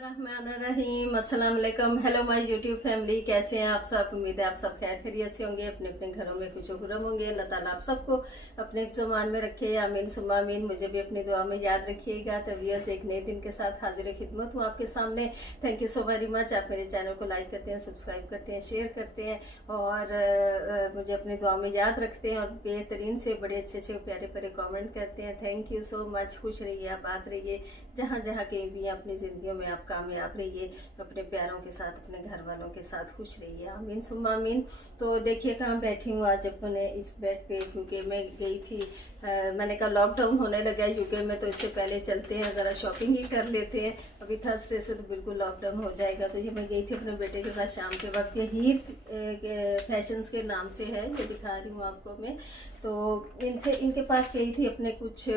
बिस्मिल्लाहिर्रहमानिर्रहीम। अस्सलाम वालेकुम। हेलो माय यूट्यूब फैमिली, कैसे हैं आप सब? उम्मीद है आप सब खैर खैरियत से होंगे, अपने अपने घरों में खुश खुरम होंगे। अल्लाह ताला आप सबको अपने हिफ्ज़-ओ-मान में रखे। आमीन सुम्मा आमीन। मुझे भी अपनी दुआ में याद रखिएगा। तबीयत एक नए दिन के साथ हाजिर खिदमत हूँ आपके सामने। Thank you so very much. आप मेरे चैनल को लाइक करते हैं, सब्सक्राइब करते हैं, शेयर करते हैं और मुझे अपनी दुआ में याद रखते हैं और बेहतरीन से बड़े अच्छे से प्यारे प्यारे कमेंट करते हैं। Thank you so much. खुश रहिए, आबाद रहिए, जहाँ जहाँ कहीं भी अपनी ज़िंदगियों में आप कामयाब रहिए, अपने प्यारों के साथ, अपने घर वालों के साथ खुश रहिए। आमीन सुम्मा आमीन। तो देखिए कहाँ बैठी हूँ आज अपने इस बेड पे, क्योंकि मैं गई थी मैंने कहा लॉकडाउन होने लगा है यूके में, तो इससे पहले चलते हैं ज़रा शॉपिंग ही कर लेते हैं। अभी थर्सडे से तो बिल्कुल लॉकडाउन हो जाएगा। तो ये मैं गई थी अपने बेटे के साथ शाम के वक्त। ये हीर फैशंस के नाम से है, ये दिखा रही हूँ आपको मैं। तो इनके पास गई थी अपने कुछ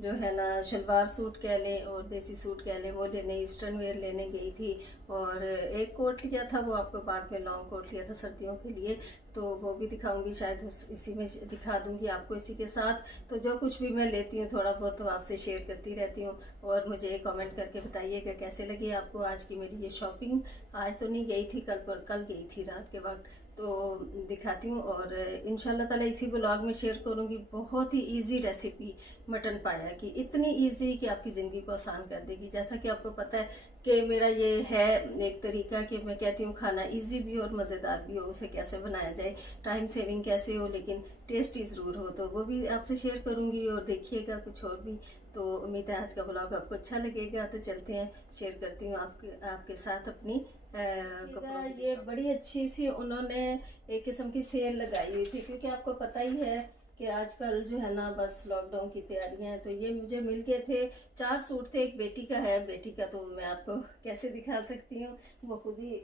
जो है ना शलवार सूट कह लें और देसी सूट कह लें, वो लेने, ईस्टर्न वेयर लेने गई थी। और एक कोट लिया था, वो आपको बाद में लॉन्ग कोट लिया था सर्दियों के लिए, तो वो भी दिखाऊंगी शायद, इसी में दिखा दूंगी आपको इसी के साथ। तो जो कुछ भी मैं लेती हूँ थोड़ा बहुत तो आपसे शेयर करती रहती हूँ, और मुझे कमेंट करके बताइएगा कैसे लगी आपको आज की मेरी ये शॉपिंग। आज तो नहीं गई थी, कल गई थी रात के वक्त, तो दिखाती हूँ। और इंशाल्लाह ताला इसी ब्लॉग में शेयर करूँगी बहुत ही इजी रेसिपी मटन पाया की, इतनी इजी कि आपकी ज़िंदगी को आसान कर देगी। जैसा कि आपको पता है कि मेरा ये है एक तरीका कि मैं कहती हूँ खाना इजी भी हो और मज़ेदार भी हो, उसे कैसे बनाया जाए, टाइम सेविंग कैसे हो लेकिन टेस्टी ज़रूर हो, तो वो भी आपसे शेयर करूँगी। और देखिएगा कुछ और भी। तो उम्मीद है आज का ब्लॉग आपको अच्छा लगेगा। तो चलते हैं, शेयर करती हूँ आपके साथ अपनी कपड़ों की। ये बड़ी अच्छी सी उन्होंने एक किस्म की सेल लगाई हुई थी, क्योंकि आपको पता ही है कि आजकल जो है ना बस लॉकडाउन की तैयारियां हैं। तो ये मुझे मिल गए थे, 4 सूट थे। एक बेटी का है, बेटी का तो मैं आपको कैसे दिखा सकती हूँ, वो खुद ही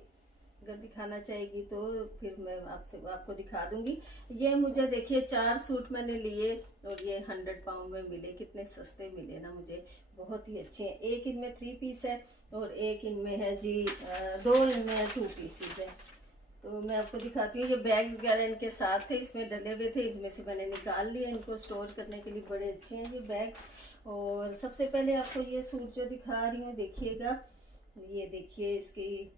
अगर दिखाना चाहेगी तो फिर मैं आपको दिखा दूंगी। ये मुझे देखिए 4 सूट मैंने लिए और ये 100 पाउंड में मिले। कितने सस्ते मिले ना मुझे, बहुत ही अच्छे हैं। एक इनमें 3 पीस है और एक इनमें है जी 2 इनमें 2 पीसीज है। तो मैं आपको दिखाती हूँ। जो बैग्स वगैरह इनके साथ थे, इसमें डले हुए थे, इनमें से मैंने निकाल लिए। इनको स्टोर करने के लिए बड़े अच्छे हैं ये बैग्स। और सबसे पहले आपको ये सूट जो दिखा रही हूँ देखिएगा, ये देखिए इसकी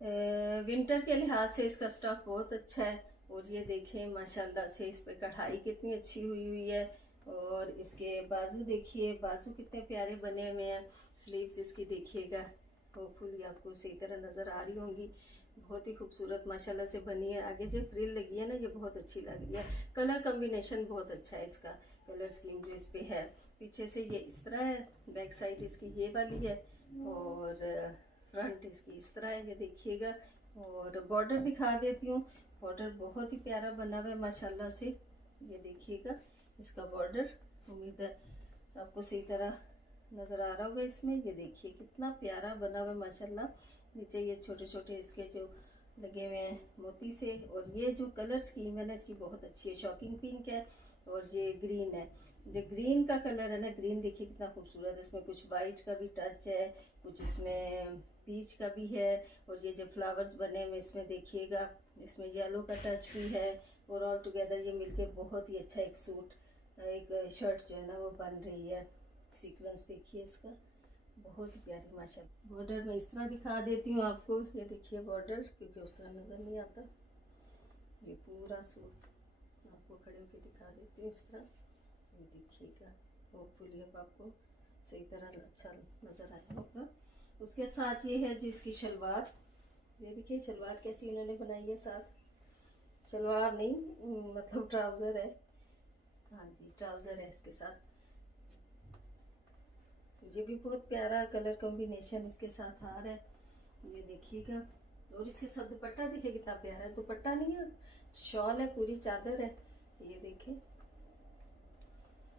विंटर के लिहाज से इसका स्टफ बहुत अच्छा है। और ये देखें माशाल्लाह से इस पे कढ़ाई कितनी अच्छी हुई है। और इसके बाजू देखिए, बाजू कितने प्यारे बने हुए हैं। स्लीव्स इसकी देखिएगा, होपफुली आपको सही तरह नज़र आ रही होंगी। बहुत ही खूबसूरत माशाल्लाह से बनी है। आगे जो फ्रिल लगी है ना, ये बहुत अच्छी लग रही है। कलर कम्बिनेशन बहुत अच्छा है इसका, कलर स्कीम जो इस पे है। पीछे से ये इस तरह है, बैक साइड इसकी ये वाली है और फ्रंट इसकी इस तरह है, ये देखिएगा। और बॉर्डर दिखा देती हूँ, बॉर्डर बहुत ही प्यारा बना हुआ है माशाल्लाह से। ये देखिएगा इसका बॉर्डर, उम्मीद है आपको सही तरह नज़र आ रहा होगा इसमें। ये देखिए कितना प्यारा बना हुआ है माशाल्लाह। नीचे ये छोटे छोटे इसके जो लगे हुए हैं मोती से। और ये जो कलर स्कीम है ना इसकी बहुत अच्छी है, शॉकिंग पिंक है और ये ग्रीन है। जो ग्रीन का कलर है ना, ग्रीन देखिए कितना खूबसूरत है। इसमें कुछ वाइट का भी टच है, कुछ इसमें पीच का भी है। और ये जो फ्लावर्स बने हुए इसमें देखिएगा, इसमें येलो का टच भी है। और ऑल टुगेदर ये मिलके बहुत ही अच्छा एक सूट, एक शर्ट जो है ना वो बन रही है। सीक्वेंस देखिए इसका, बहुत ही प्यारी माशाल्लाह। बॉर्डर में इस तरह दिखा देती हूँ आपको, ये देखिए बॉर्डर, क्योंकि उस तरह नज़र नहीं आता। ये पूरा सूट आपको खड़े होकर दिखा देती हूँ इस तरह, ये देखिएगा। होपफुली अब आपको सही तरह अच्छा नज़र आया होगा। उसके साथ ये है जी इसकी शलवार, ये देखिए शलवार कैसी इन्होंने बनाई है। साथ शलवार नहीं मतलब ट्राउज़र है, हाँ जी ट्राउज़र है इसके साथ। ये भी बहुत प्यारा कलर कॉम्बिनेशन इसके साथ आ रहा है, ये देखिएगा। और इसके साथ दुपट्टा देखिए कितना प्यारा है। दुपट्टा नहीं है, शॉल है, पूरी चादर है, ये देखिए।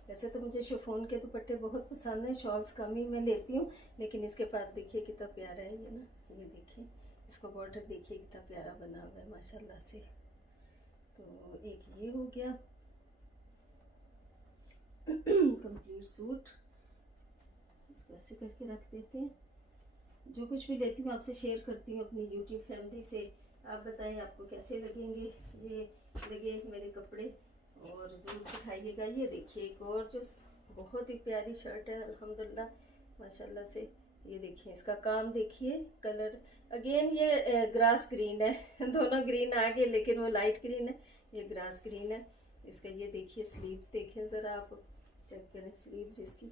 वैसे तो मुझे शिफॉन के दुपट्टे बहुत पसंद हैं, शॉल्स कम ही मैं लेती हूँ, लेकिन इसके पास देखिए कितना प्यारा है ये ना, ये देखिए इसका बॉर्डर देखिए कितना प्यारा बना हुआ है माशाल्लाह से। तो एक ये हो गया कंप्लीट सूट, इसको ऐसे करके रख देते हैं। जो कुछ भी लेती हूँ आपसे शेयर करती हूँ अपनी यूट्यूब फैमिली से। आप बताएं आपको कैसे लगेंगे ये लगे मेरे कपड़े, और ज़रूर दिखाइएगा। ये देखिए एक और जो बहुत ही प्यारी शर्ट है अल्हम्दुलिल्लाह माशाल्लाह से, ये देखिए इसका काम देखिए, कलर अगेन ये ग्रास ग्रीन है दोनों ग्रीन आ गए, लेकिन वो लाइट ग्रीन है, ये ग्रास ग्रीन है। इसका ये देखिए स्लीव्स देखिए ज़रा, आप चेक करें स्लीव्स, इसकी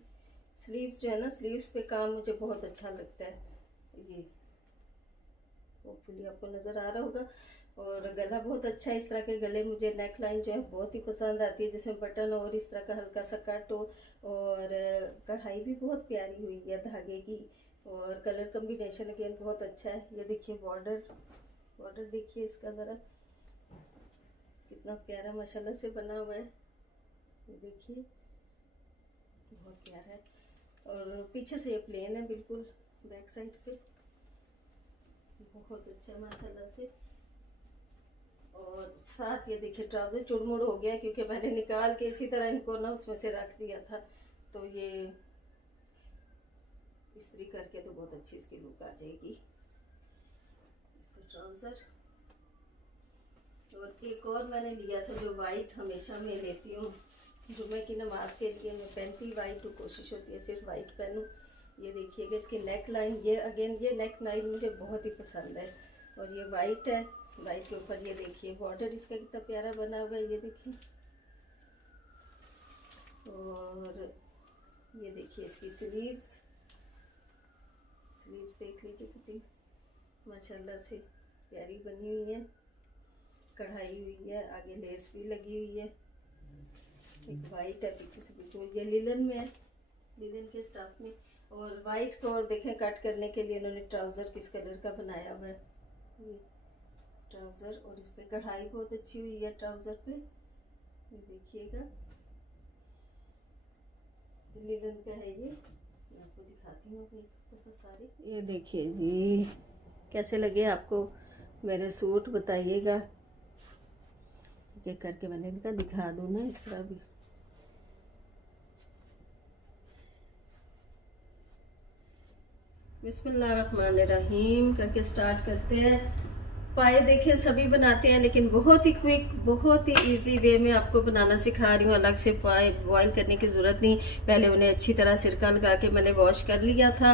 स्लीव्स जो है ना, स्लीव्स पे काम मुझे बहुत अच्छा लगता है। ये होपफुली आपको नज़र आ रहा होगा। और गला बहुत अच्छा है, इस तरह के गले मुझे नेक लाइन जो है बहुत ही पसंद आती है, जिसमें बटन और इस तरह का हल्का सा कट हो, और कढ़ाई भी बहुत प्यारी हुई है धागे की, और कलर कम्बिनेशन अगेन बहुत अच्छा है। ये देखिए बॉर्डर, बॉर्डर देखिए इसका ज़रा कितना प्यारा माशाल्लाह से बना हुआ है, ये देखिए बहुत प्यारा है। और पीछे से ये प्लेन है बिल्कुल, बैक साइड से बहुत अच्छा माशाल्लाह से। और साथ ये देखिए ट्राउज़र चुड़मुड़ हो गया, क्योंकि मैंने निकाल के इसी तरह इनको ना उसमें से रख दिया था, तो ये इस्त्री करके तो बहुत अच्छी इसकी लुक आ जाएगी। इसका ट्राउज़र, और एक और मैंने लिया था जो वाइट हमेशा मैं लेती हूँ, जुम्मे की नमाज के लिए मैं पहनती वाइट, तो कोशिश होती है सिर्फ वाइट पहनूँ। ये देखिएगा इसकी नेक लाइन, ये अगेन ये नेक लाइन मुझे बहुत ही पसंद है, और ये वाइट है, वाइट के ऊपर ये देखिए बॉर्डर इसका कितना प्यारा बना हुआ है, ये देखिए। और ये देखिए इसकी स्लीव्स, स्लीव्स देख लीजिए कितनी माशाल्लाह से प्यारी बनी हुई है, कढ़ाई हुई है, आगे लेस भी लगी हुई है, एक वाइट है पीछे से बिल्कुल, ये लिलन में है, लिलन के स्टफ में। और वाइट को देखें कट करने के लिए इन्होंने ट्राउज़र किस कलर का बनाया हुआ है, ये ट्राउज़र, और इस पर कढ़ाई बहुत अच्छी हुई है ट्राउज़र पे, ये देखिएगा लिलन का है ये, मैं आपको दिखाती हूँ अपनी तो सारी। ये देखिए जी कैसे लगे आपको मेरे सूट, बताइएगा, एक करके मैंने इनका दिखा दूँ ना इस तरह भी। बिस्मिल्लाहिर्रहमानिर्रहीम करके स्टार्ट करते हैं। पाए देखिए सभी बनाते हैं, लेकिन बहुत ही क्विक, बहुत ही इजी वे में आपको बनाना सिखा रही हूँ। अलग से पाए बॉईल करने की ज़रूरत नहीं, पहले उन्हें अच्छी तरह सिरका लगा के मैंने वॉश कर लिया था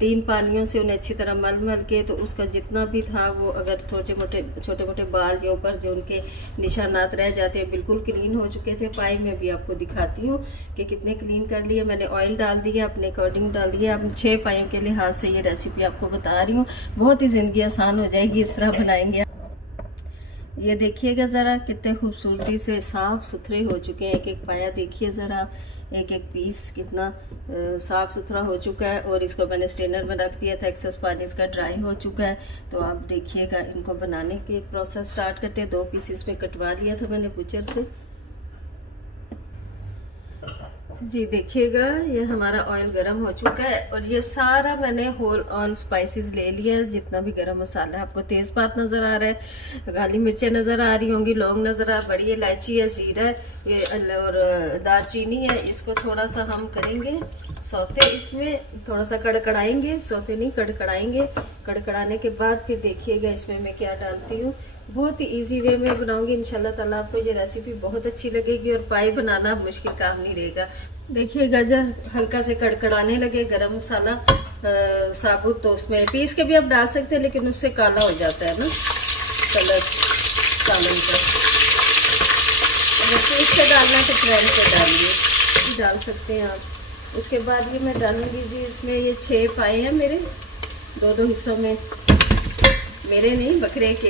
3 पानियों से, उन्हें अच्छी तरह मल मल के, तो उसका जितना भी था वो, अगर छोटे मोटे बाल जो ऊपर जो उनके निशानात रह जाते हैं बिल्कुल क्लीन हो चुके थे। पाए में भी आपको दिखाती हूँ कि कितने क्लीन कर लिए मैंने। ऑयल डाल दिया, अपने अकॉर्डिंग डाल दिया। अब 6 पायों के लिहाज से ये रेसिपी आपको बता रही हूँ, बहुत ही ज़िंदगी आसान हो जाएगी इस तरह बनाएंगे। ये देखिएगा ज़रा कितने खूबसूरती से साफ़ सुथरे हो चुके हैं, एक एक पाया देखिए ज़रा, एक एक पीस कितना साफ़ सुथरा हो चुका है। और इसको मैंने स्ट्रेनर में रख दिया था, एक्सेस पानी इसका ड्राई हो चुका है। तो आप देखिएगा इनको बनाने के प्रोसेस स्टार्ट करते हैं। 2 पीसेस में कटवा लिया था मैंने बुचर से। जी देखिएगा ये हमारा ऑयल गरम हो चुका है, और ये सारा मैंने होल ऑन स्पाइसेस ले लिया है, जितना भी गरम मसाला है। आपको तेज़पात नज़र आ रहा है, काली मिर्चें नज़र आ रही होंगी, लौंग नज़र आ, बड़ी इलायची है, ज़ीरा है ये, और दालचीनी है। इसको थोड़ा सा हम करेंगे सौते, इसमें थोड़ा सा कड़कड़ाएंगे, सौते नहीं कड़कड़ाएंगे। कड़कड़ाने के बाद फिर देखिएगा इसमें मैं क्या डालती हूँ। बहुत ही इजी वे में बनाऊंगी, इंशाल्लाह ताला आपको ये रेसिपी बहुत अच्छी लगेगी, और पाई बनाना मुश्किल काम नहीं रहेगा। देखिएगा जब हल्का से कड़कड़ाने लगे गरम मसाला साबुत, तो उसमें पीस के भी आप डाल सकते हैं, लेकिन उससे काला हो जाता है ना कलर सालन का। अगर पीस के डालना तो ट्रेन पे डालिए, डाल सकते हैं आप। उसके बाद ये मैं डालूंगी जी इसमें, ये 6 पाए हैं मेरे, 2-2 हिस्सों में, मेरे नहीं बकरे के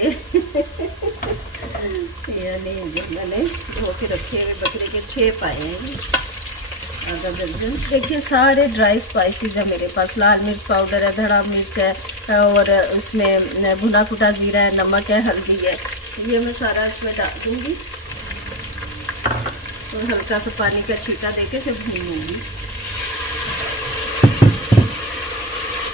यानी मैंने धो के रखे हुए बकरे के 6 पाए हैं, आधा दर्जन। देखिए सारे ड्राई स्पाइसेस है मेरे पास, लाल मिर्च पाउडर है, धड़ा मिर्च है, और उसमें भुना कुटा ज़ीरा है, नमक है, हल्दी है। ये मैं सारा इसमें डाल दूँगी, और हल्का सा पानी का छींटा देके से भून लूँगी।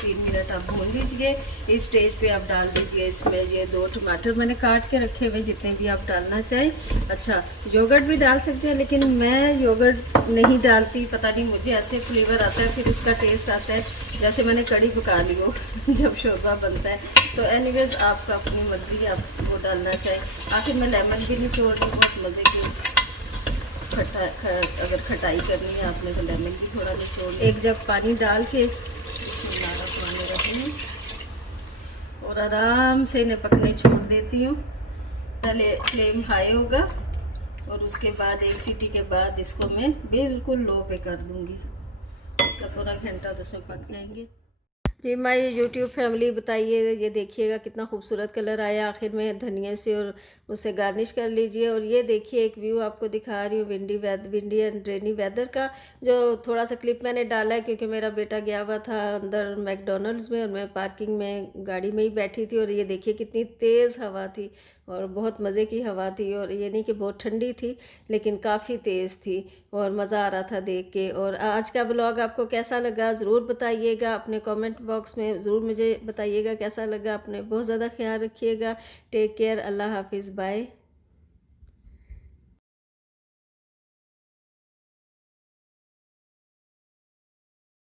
3 मिनट आप भून लीजिए। इस स्टेज पे आप डाल दीजिए इसमें ये 2 टमाटर मैंने काट के रखे हुए, जितने भी आप डालना चाहें। अच्छा योगर्ट भी डाल सकते हैं, लेकिन मैं योगर्ट नहीं डालती, पता नहीं मुझे ऐसे फ्लेवर आता है, फिर इसका टेस्ट आता है जैसे मैंने कड़ी पका ली हो जब शोरबा बनता है। तो एनीवेज आपका अपनी मर्ज़ी, आप वो डालना चाहें। आखिर मैं लेमन भी नहीं छोड़ रही, बहुत मज़े की अगर खटाई करनी है आपने तो लेमन भी थोड़ा निचोड़। 1 जग पानी डाल के बिस्मिल्लाहिर्रहमानिर्रहीम। और आराम से इन्हें पकने छोड़ देती हूँ। पहले फ्लेम हाई होगा और उसके बाद 1 सीटी के बाद इसको मैं बिल्कुल लो पे कर दूँगी। तो पूरा घंटा तो उसमें पक जाएंगे। जी माय यूट्यूब फैमिली, बताइए ये देखिएगा कितना खूबसूरत कलर आया आखिर में धनिया से, और उसे गार्निश कर लीजिए। और ये देखिए एक व्यू आपको दिखा रही हूँ विंडी एंड रेनी वेदर का, जो थोड़ा सा क्लिप मैंने डाला है क्योंकि मेरा बेटा गया हुआ था अंदर मैकडोनल्ड्स में और मैं पार्किंग में गाड़ी में ही बैठी थी। और ये देखिए कितनी तेज़ हवा थी और बहुत मज़े की हवा थी, और ये नहीं कि बहुत ठंडी थी लेकिन काफ़ी तेज़ थी और मज़ा आ रहा था देख के। और आज का ब्लॉग आपको कैसा लगा ज़रूर बताइएगा, अपने कमेंट बॉक्स में ज़रूर मुझे बताइएगा कैसा लगा। अपने बहुत ज़्यादा ख्याल रखिएगा। टेक केयर, अल्लाह हाफिज़, बाय।